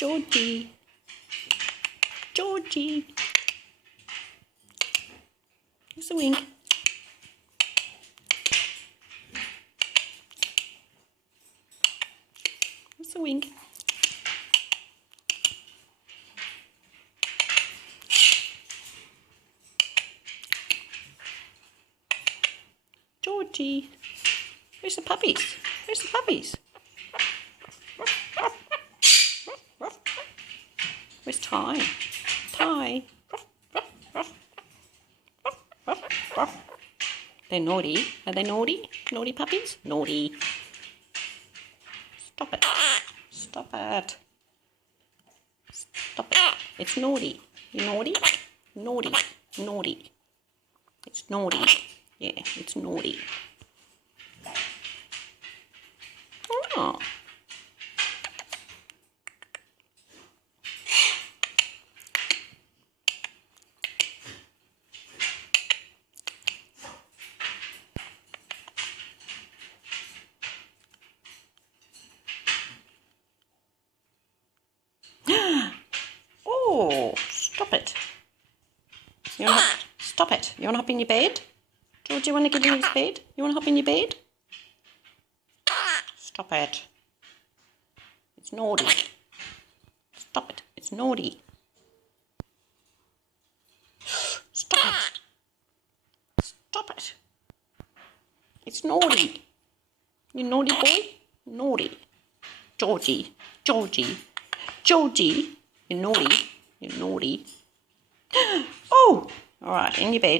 Jorgy. Jorgy. Here's a wink. Here's a wink. Jorgy. Where's the puppies? Where's the puppies? Where's Ty? Ty. They're naughty. Are they naughty? Naughty puppies? Naughty. Stop it. Stop it. Stop it. It's naughty. You naughty? Naughty. Naughty. It's naughty. Yeah, it's naughty. Oh. Oh, stop it. Stop it. You want to hop in your bed? George, you want to get in his bed? You want to hop in your bed? Stop it. It's naughty. Stop it. It's naughty. Stop it. Stop it. It's naughty. You naughty boy? Naughty. Georgy. Georgy. Georgy. You're naughty. You're naughty. Oh! Alright, in your bed.